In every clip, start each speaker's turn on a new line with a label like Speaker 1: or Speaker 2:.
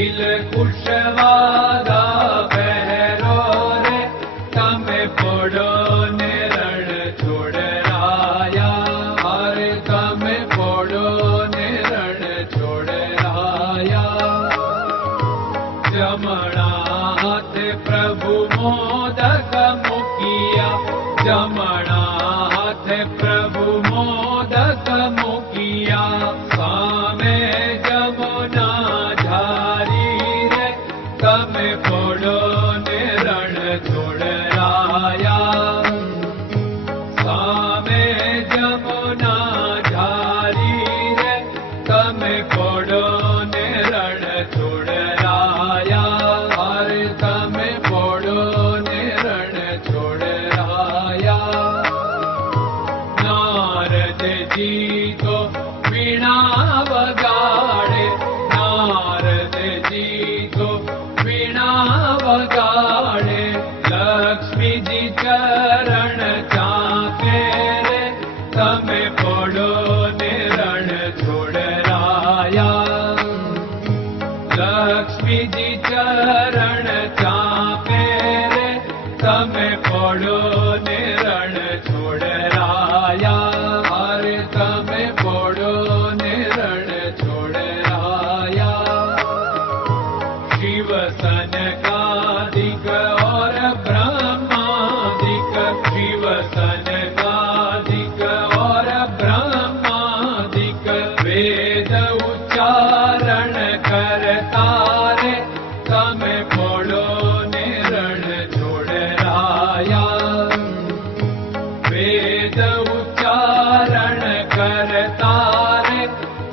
Speaker 1: रो तमे पडो नेण छोडायारे तमे पडो निर छोडनायामणा हथ प्रभु मोदक मुखियामणा ह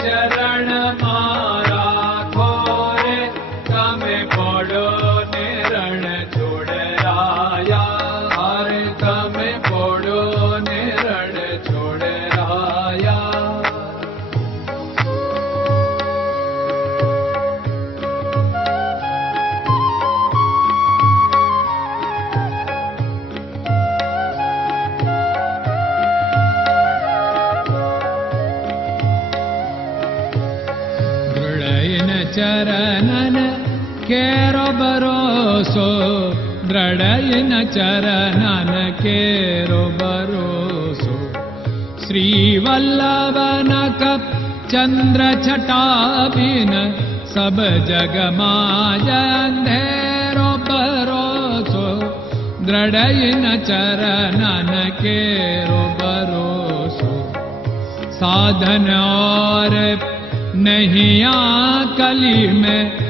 Speaker 1: चरण भरोसो दृढय चरणन चरन केरो भरोसो। श्रीवल्लभ चन्द्रटाबिन सब जगमाजेरो भरोसो। द्रढय न चरन केरो भरोसो। साधन और नही मे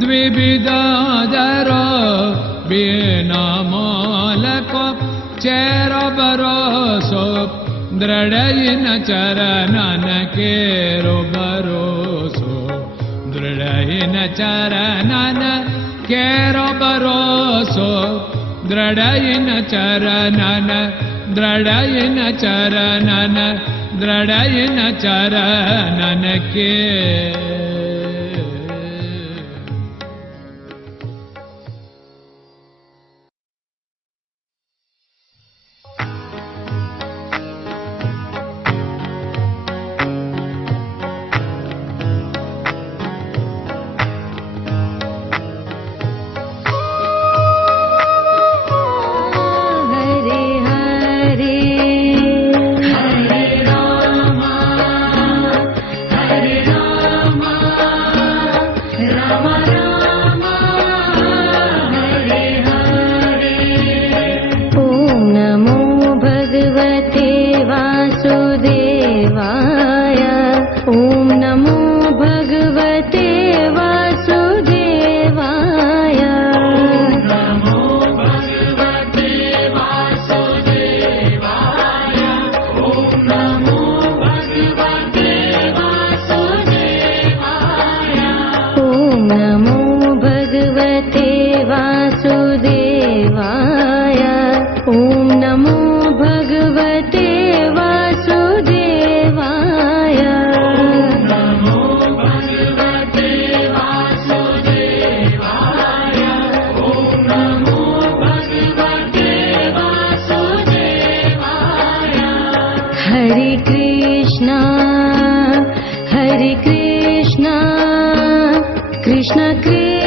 Speaker 1: द्विविदादर बिना मालको चेर बरोसो दृढयिन चरणन केरो बरोसो दृढयिन चरणन केरो बरोसो दृढयिन चरणन दृढयिन चरणन दृढयिन चरणन के
Speaker 2: कृष्णा कृष्ण कृष्ण